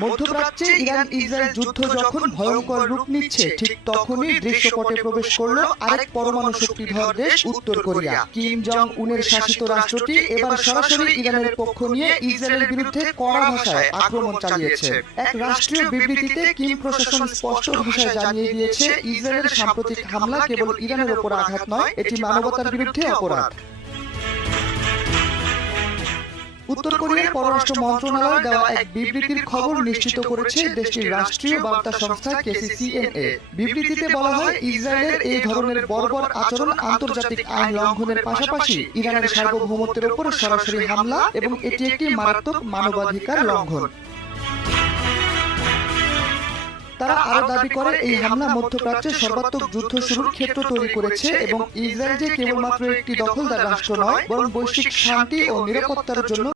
মধ্যপ্রাচ্যে Iran Israel যুদ্ধ যখন ভয়ঙ্কর রূপ নিচ্ছে, ঠিক তখনই দৃশ্যপটে প্রবেশ করলো আরেক পরমাণু শক্তিধর দেশ উত্তর কোরিয়া। কিম জং উনের শাসিত রাষ্ট্রটি এবার সরাসরি ইরানের পক্ষ নিয়ে ইসরায়েলের বিরুদ্ধে কড়া ভাষায় আক্রমণ চালিয়েছে। এক রাষ্ট্রীয় বিবৃতিতে কিম প্রশাসন স্পষ্ট ভাষায় জানিয়ে দিয়েছে, ইসরায়েলের সাম্প্রতিক হামলা কেবল ইরানের ওপর আঘাত নয়, এটি মানবতার বিরুদ্ধে অপরাধ। উত্তর কোরিয়ার পররাষ্ট্র মন্ত্রণালয় দেওয়া এক বিবৃতির খবর নিশ্চিত করেছে দেশটির রাষ্ট্রীয় বার্তা সংস্থা KCNA। বিবৃতিতে বলা হয়, ইসরায়েলের এই ধরনের বর্বর আচরণ আন্তর্জাতিক আইন লঙ্ঘনের পাশাপাশি ইরানের সার্বভৌমত্বের উপর সরাসরি হামলা এবং এটি একটি মারাত্মক মানবাধিকার লঙ্ঘন। তারা আরো দাবি করে, এই হামলা মধ্যপ্রাচ্যে সর্বাত্মক যুদ্ধ শুরুর ক্ষেত্র তৈরি করেছে এবং ইসরায়েল যে কেবলমাত্র একটি দখলদার রাষ্ট্র নয়, বরং বৈশ্বিক শান্তি ও নিরাপত্তার জন্য